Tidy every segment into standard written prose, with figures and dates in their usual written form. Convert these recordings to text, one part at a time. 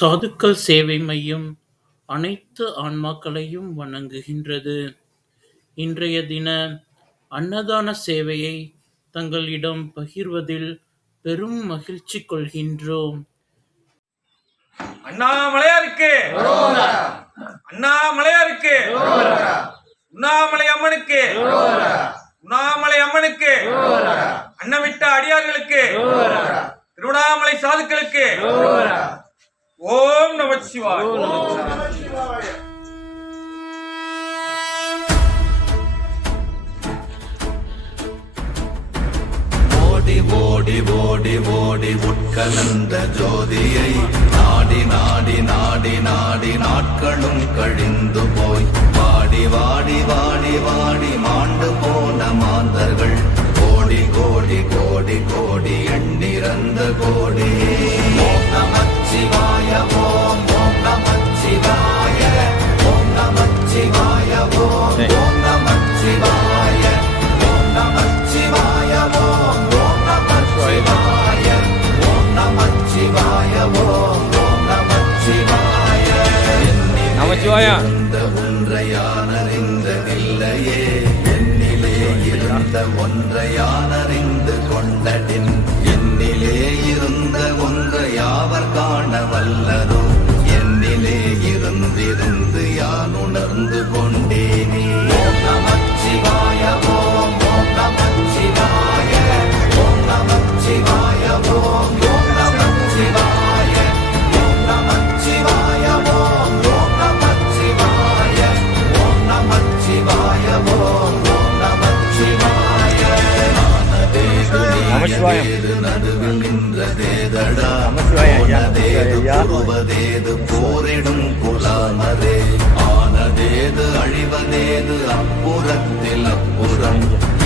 சாதுக்கள் சேவை மையம் அனைத்து ஆன்மாக்களையும் வணங்குகின்றது. இன்றைய தின அன்னதான சேவையை தங்களிடம் பகிர்வதில் பெரும் மகிழ்ச்சி கொள்கின்றோம். அண்ணாமலையாருக்கு, அண்ணாமலையாருக்கு, உண்ணாமலை அம்மனுக்கு, உண்ணாமலை அம்மனுக்கு, அன்னமிட்ட அடியார்களுக்கு, திருவண்ணாமலை சாதுக்களுக்கு ஓம் நமச்சிவாய. ஓடி ஓடி ஓடி ஓடி உட்கலந்த ஜோதியை நாடி நாடி நாடி நாடி நாட்களும் கழிந்து போய் வாடி வாடி வாடி வாடி மாண்டு போன மாந்தர்கள் கோடி கோடி கோடி கோடி எண்ணிறந்த கோடி. ஓம் நமச்சிவாய ஓம் ஓம் நமச்சிவாய ஓம் நமச்சிவாய ஓம் ஓம் நமச்சிவாய ஓம் நமச்சிவாய ஓம் ஓம் நமச்சிவாய ஓம் நமச்சிவாய ஓம் ஓம் நமச்சிவாய. இருந்த ஒன்றையானறிந்ததில்லையே என்னிலே இருந்த ஒன்றையானறிந்து கொண்டடின் என்னிலே இருந்த ஒன்றை யாவர் காண வல்லரோ என்னிலே இருந்திருந்து யான் உணர்ந்து கொண்டேனே. ஓம் நமச்சிவாய ஓம் ஓம் நமச்சிவாய ஓம் நமச்சிவாய ஓம் ஓம் நமச்சிவாய ஓம் நமச்சிவாய ஓம் ஓம் நமச்சிவாய ஓம் நமச்சிவாய ஓம் ஓம் நமச்சிவாய. நமச்சிவாயம் நடுவில் நின்றதேதடா போனதேது போரிடும் குலாமரே ஆனதேது அழிவதேது அப்புறத்தில் அப்புறம்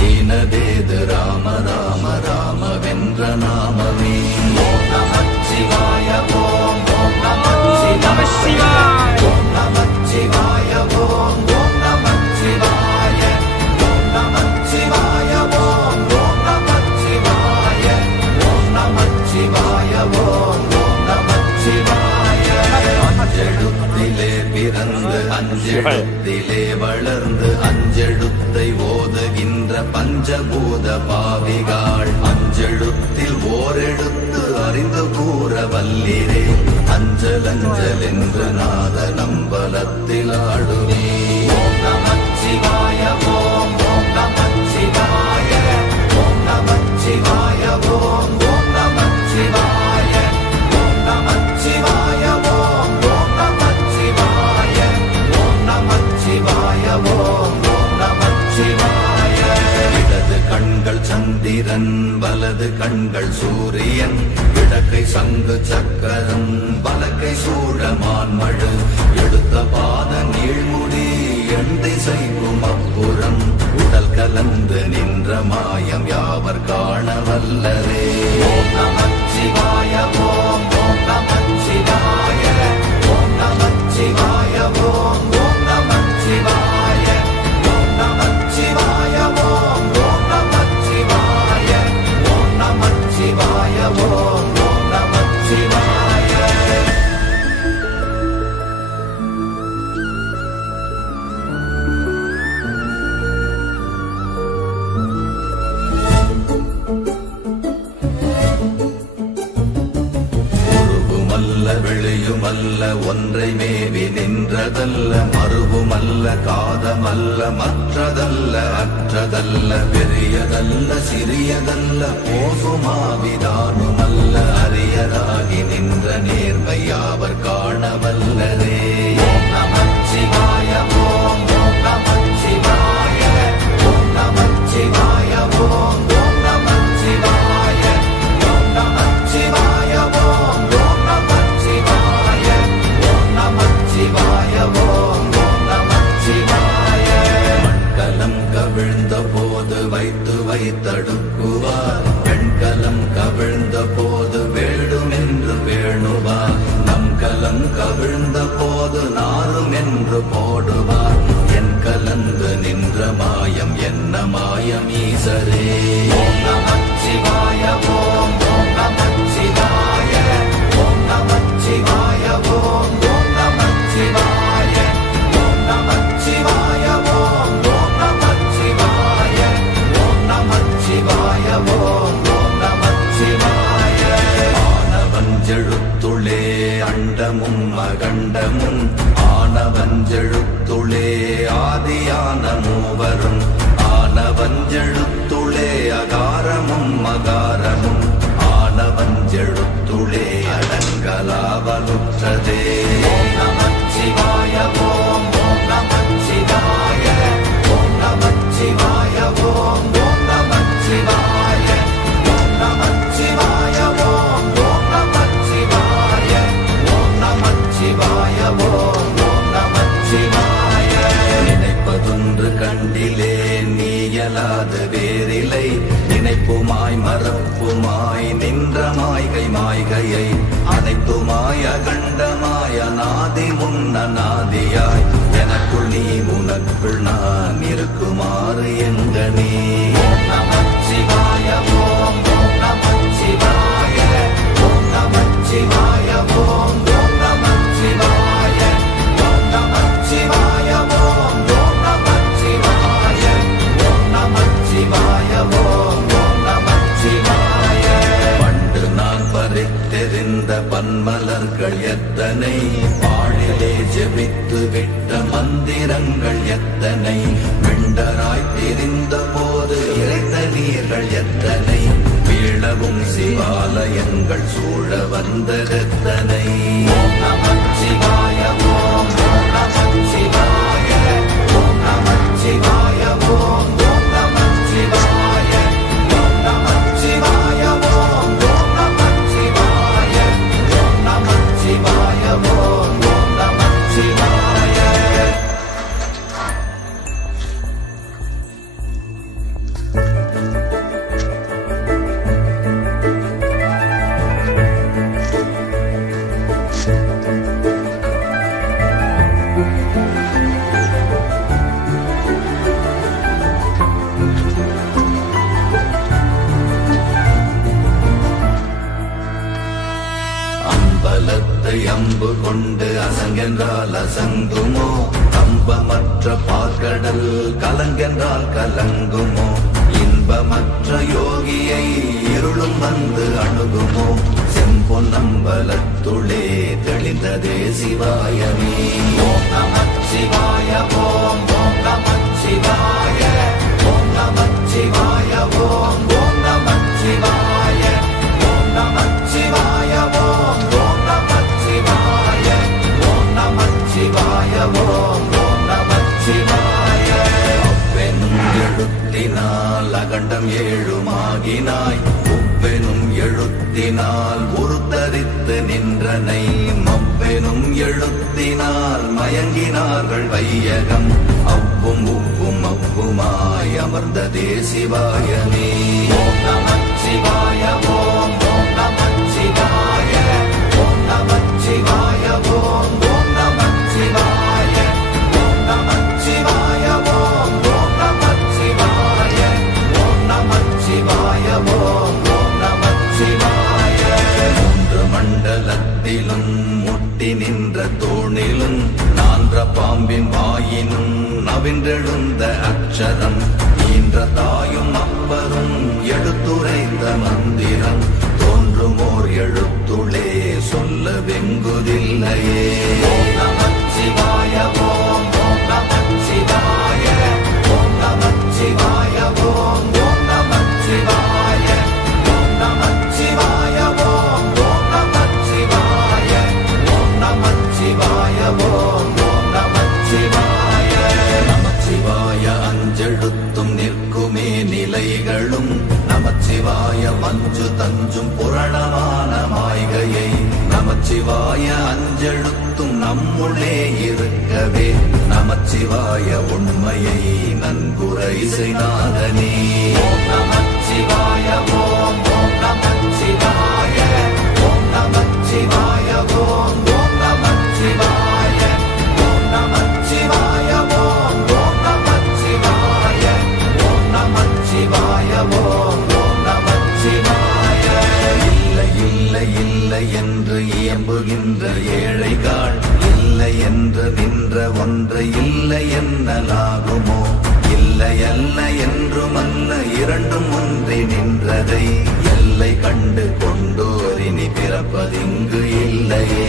ஈனதேது ராம ராம ராம வென்ற நாமமே. ஓம் நமச்சிவாய ஓம் ஓம் நமச்சிவாய ஓம் நமச்சிவாய ஓம் ஓம் நமச்சிவாய ஓம் நமச்சிவாய ஓம் ஓம் நமச்சிவாய ஓம் நமச்சிவாய ஓம் ஓம் நமச்சிவாய. அஞ்செழுத்திலே பிறந்து அஞ்செழுத்திலே வளர்ந்து அஞ்செழுத்தை ஓதுகின்ற பஞ்சபூத பாவிகாள் அஞ்செழுத்தில் ஓரெழுத்து அறிந்து கூற வல்லிரே அஞ்சல் அஞ்சல் என்று நாத நம்பலத்தில் ஆடுவே. ஓம் நமச்சிவாய ஓம் ஓம் நமச்சிவாய ஓம் நமச்சிவாய ஓம் ஓம் நமச்சிவாய ஓம் நமச்சிவாய ஓம் ஓம் நமச்சிவாய ஓம் நமச்சிவாய ஓம் ஓம் நமச்சிவாய. இடது கண்கள் சந்திரன் வலது கண்கள் சூரியன் இடக்கை சங்கு சக்கரம் வலக்கை சூழமான் மழு எடுத்த பாத நீழ்முடி எண் திசைக்கும் அப்புறம் உடல் கலந்து நின்ற மாயம் யாவர் காண வல்லரே. ஓம் நமச்சிவாய ஓம் ஓம் நமச்சிவாய ஓம் நமச்சிவாய ஓம் ஓம் நமச்சிவாய ஓம் நமச்சிவாய ஓம் ஓம் நமச்சிவாய ஓம் நமச்சிவாய ஓம் ஓம் நமச்சிவாய. வெளியுமல்ல ஒன்றை மேவி நின்றதல்ல மறுவுமல்ல காதமல்ல மற்றதல்ல அற்றதல்ல பெரியதல்ல சிறியதல்ல போசுமாவிதானுமல்ல அரியராகி நின்ற நேர்மை யாவர் காண வல்லரே. ஓம் நமச்சிவாய ஓம் ஓம் நமச்சிவாய ஓம் நமச்சிவாய ஓம் ஓம் நமச்சிவாய ஓம் நமச்சிவாய ஓம் ஓம் நமச்சிவாய ஓம் நமச்சிவாய ஓம் ஓம் நமச்சிவாய. மண்கலம் கவிழ்ந்த போது வைத்து வைத்தடுக்குவார் பெண்கலம் கவிழ்ந்த போது வேண்டுமென்று வேணுவார் நம் கலம் பிண்டமும் அகண்டமும் ஆனவஞ்செழுத்துளே ஆதியான மூவரும் ஆனவஞ்செழுத்துளே அகாரமும் மகாரமும் ஆனவஞ்செழுத்துளே அடங்கலாவலுற்றதே. ஓம் நமச்சிவாய ஓம் ஓம் நமச்சிவாய ஓம் நமச்சிவாய ஓம் ஓம் நமச்சிவாய ஓம் நமச்சிவாய ஓம் ஓம் நமச்சிவாய ஓம் நமச்சிவாய ஓம் ஓம் நமச்சிவாய. நினைப்பதொன்று கண்டிலே நீயலாது வேறில்லை நினைப்புமாய் மறப்புமாய் நின்ற மாய்கை மாய்கையை அனைத்துமாய் அகண்டமாய் அநாதி முன்னநாதியாய் எனக்குள் நீ உனக்குள் நான் இருக்குமாறு எங்கனே. ஓம் நமச்சிவாய ஓம் ஓம் நமச்சிவாய ஓம் நமச்சிவாய ஓம் ஓம் நமச்சிவாய ஓம் நமச்சிவாய ஓம் ஓம் நமச்சிவாய ஓம் நமச்சிவாய ஓம் ஓம் நமச்சிவாய. பண்டு நான் பறித்தெறிந்த பன்மலர்கள் எத்தனை பாழிலே ஜெபித்து விட்ட மந்திரங்கள் எத்தனை விண்டராய் தெரிந்த போது இறைத்த நீர்கள் எத்தனை வீழவும் சிவாலயங்கள் சூழ வந்ததெத்தனை. ஓம் நமச்சிவாய ஓம் ஓம் நமச்சிவாய ஓம் நமச்சிவாய ஓம் ஓம் நமச்சிவாய ஓம் நமச்சிவாய ஓம் ஓம் நமச்சிவாய ஓம் நமச்சிவாய ஓம் ஓம் நமச்சிவாய. அம்பலத்தை அம்பு கொண்டு அசங்கென்றால் அசங்குமோ கம்பமற்ற பார்க்கடல் கலங்கென்றால் கலங்குமோ இன்பமற்ற யோகியை இருளும் வந்து அணுகுமோ செம்பொன்னம்பலத்துளே தெளிந்ததே சிவாயமே. ஓம் நமச்சிவாய ஓம் ஓம் நமச்சிவாய ஓம் நமச்சிவாய ஓம் ஓம் நமச்சிவாய ஓம் நமச்சிவாய ஓம் ஓம் நமச்சிவாய ஓம் நமச்சிவாய ஓம் ஓம் நமச்சிவாய. அவ்வெனும் எழுத்தினால் அகண்டம் ஏழுமாகினாய் உவ்வெனும் எழுத்தினால் உருத்தரித்து நின்றனை மவ்வெனும் எழுத்தினால் மயங்கினார்கள் வையகம் அவ்வும் உவ்வும் அவ்வுமாய் அமர்ந்ததே சிவாயமே. ஓம் நமச்சிவாய ஓம் ஓம் நமச்சிவாய ஓம் நமச்சிவாய ஓம் ஓம் நமச்சிவாய ஓம் நமச்சிவாய ஓம் ஓம் நமச்சிவாய ஓம் நமச்சிவாய ஓம் ஓம் நமச்சிவாய. மூன்று மண்டலத்திலும் முட்டி நின்ற தூணிலும் நான்ற பாம்பின் வாயினும் நவின்றெழுந்த அக்ஷரம் ஈன்ற தாயும் அப்பரும் எடுத்துரைத்த மந்திரம் தோன்றுமோர் எழுத்துளே சொல்ல வெங்குதில்லையே. ஓம் நமச்சிவாய ஓம் ஓம் நமச்சிவாய ஓம் நமச்சிவாய ஓம் ஓம் நமச்சிவாய ஓம் நமச்சிவாய ஓம் ஓம் நமச்சிவாய ஓம் நமச்சிவாய ஓம் ஓம் நமச்சிவாய. நமச்சிவாய அஞ்செழுத்தும் நிற்குமே நிலைகளும் நமச்சிவாய மஞ்சு தஞ்சும் புரணமான மாய்கையை நமச்சிவாய அஞ்செழுத்தும் நம்முள்ளே இருக்கவே நமச்சிவாய உண்மையை நன்குரை செய்தாதனே. ஓம் நமச்சிவாய ஓம் ஓம் நமச்சிவாய ஓம் நமச்சிவாய ஓம் ஓம் நமச்சிவாய ஓம் நமச்சிவாய ஓம் ஓம் நமச்சிவாய ஓம் நமச்சிவாய ஓம் ஓம் நமச்சிவாய. இல்லை இல்லை இல்லை என்று இயம்புகின்ற ஏழைகள் இல்லை என்று நின்ற ஒன்றை இல்லை என்னலாகுமோ இல்லை அல்ல என்றுமல்ல இரண்டும் ஒன்றி நின்றதை எல்லை கண்டு கொண்டோரினி பிறப்பதிங்கு இல்லையே.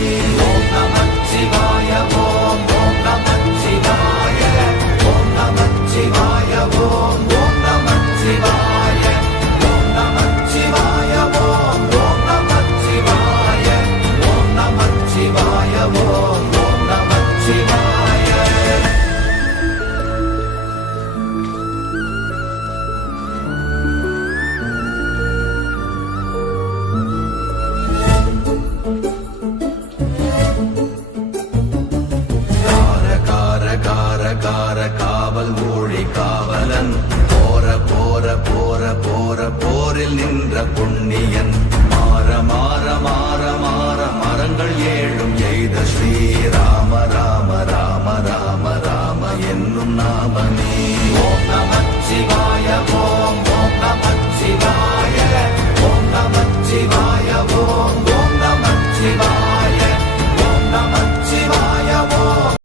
மனதில் நின்ற புண்ணியன் மாற மாற மாற மாற மரங்கள் ஏழும் எய்த ஸ்ரீராம ராம ராம ராம ராம என்னும் நாமமே ஓம் நமச்சிவாய